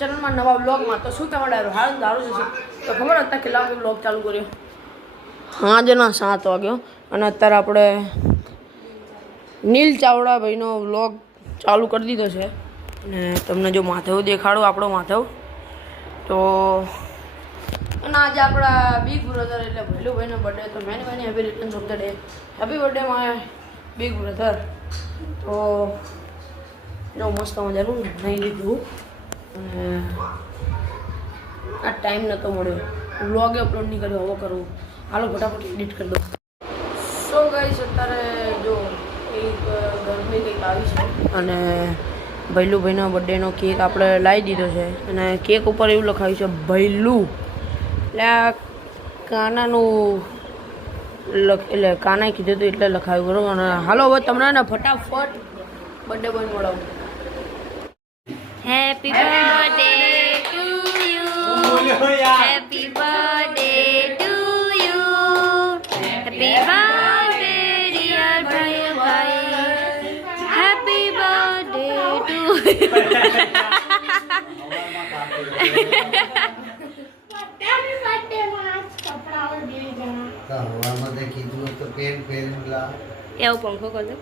ચેનલમાં નવા બ્લોગમાં. તો શું તમારે હાલ દારૂ છે તો ખબર હતા કેટલા વાગે બ્લોગ ચાલુ કર્યો? સાંજના 7 વાગ્યો. અને અત્યારે આપણે નીલ ચાવડા ભાઈનો બ્લોગ ચાલુ કરી દીધો છે. અને તમને જો માથેવ દેખાડું, આપણો માથેવ તો. અને આજે આપણા બિગ બ્રધર એટલે ભૈલુભાઈનો બર્થડે. તો many many happy returns of the day. Happy birthday my big brother. તો જો મસ્ત મજાનું નહીં લીધું. આ ટાઈમ નહોતો મળ્યો, વ્લોગે અપલોડ નહીં કર્યો. હવે કરવું, હાલો ફટાફટ એડિટ કરી દો. સો ગાઈસ અત્યારે જો એક ગરમી કંઈક આવી છે અને ભૈલુભાઈનો બર્થડેનો કેક આપણે લાવી દીધો છે. અને કેક ઉપર એવું લખાવ્યું છે ભૈલુ, એટલે આ કાનાનું એટલે કાનાએ કીધું હતું એટલે લખાવ્યું બરોબર. અને હાલો હવે તમને ને ફટાફટ બર્થડે બોય મળાવું. Happy birthday to you. Happy birthday to you. Happy birthday dear bhai. Happy birthday to you. એવું પંખો કરજો.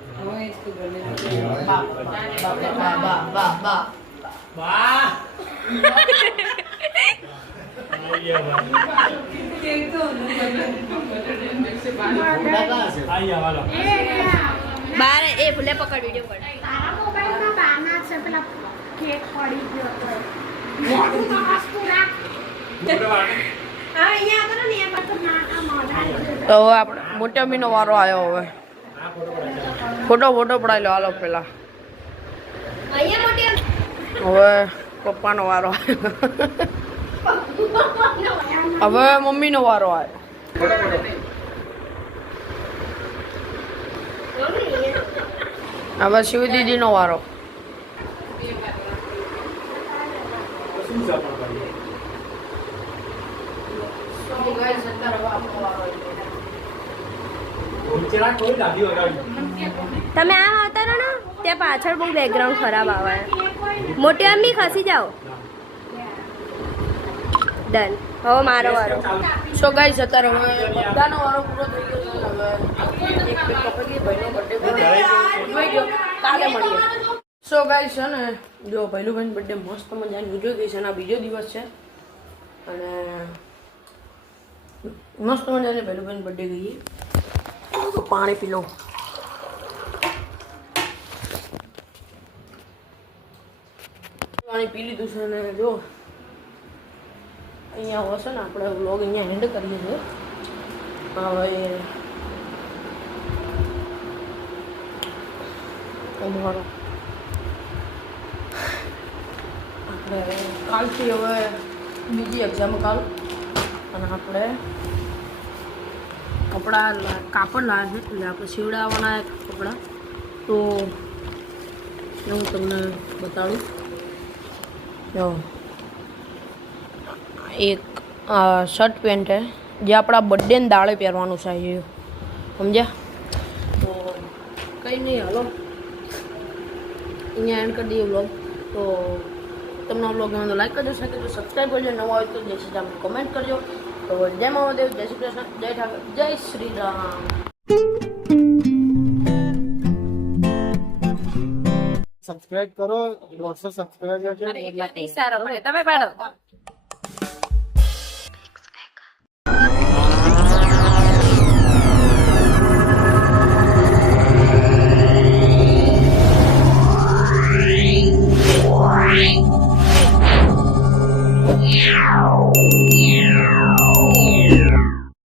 બાર એ ભૂલે પકડ વિડિયો કર. તારા મોબાઈલમાં બાના છે પેલા કેક પડી ગયો તો અહીંયા કરો ને એ બધું નાના મોઢા. તો હવે આપણે મોટી અમ્મીનો વારો આવ્યો. હવે ફોટો પડાવી લો હાલો પેલા. અહીંયા મોટી હવે પપ્પાનો વારો આવ્યો. હવે મમ્મીનો વારો આવ્યો. હવે શિવ દીદીનો વારો. તમે આમ આવતા રહો ને, ત્યાં પાછળ બહુ બેકગ્રાઉન્ડ ખરાબ આવે. મોટી અમ્મી ખસી જાઓ. ડન. હવે મારો વારો. સો ગાઈસ અત્યારે હવે બધાનો વારો પૂરો થઈ ગયો છે. હવે એક પેક કપાઈ ભાઈનો બર્થડે ઉજવાઈ ગયો. કાલે મળીએ. સો ગાઈસ છે ને જો ભૈલુભાઈનો બર્થડે મસ્ત મજાની ઉજવી ગઈ છે. અને આ બીજો દિવસ છે અને મસ્ત મજાની ભૈલુભાઈનો બર્થડે ગઈ. તો પાણી પી લો. પાણી પી લીધું છે ને જો અહીંયા હશે ને આપણે વ્લોગ અહીંયા એન્ડ કરીએ છીએ. હવે અમારો આપણે કાલથી હવે બીજી એક્ઝામ કાલ. અને આપણે કપડાં કાપડ લાવ્યા છે એટલે આપણે સીવડાવવાના કપડાં. તો હું તમને બતાડું. જો એક શર્ટ પેન્ટ છે જે આપણા બર્થડેને દાડે પહેરવાનું છે. સમજ્યા? તો કંઈ નહીં, હાલો અહીંયા એન્ડ કરી દઈએ વ્લોગ. તો તમને વ્લોગ ગમે તો લાઈક કરજો, શેર કરજો, સબસ્ક્રાઈબ કરજો. નવા હોય તો જય શ્રી રામ કમેન્ટ કરજો. તો જય મહાદેવ, જય શ્રી કૃષ્ણ, જય ઠાકર, જય શ્રી રામ. સબસ્ક્રાઇબ કરો, 100 સબસ્ક્રાઇબ સારો તમે પાડો.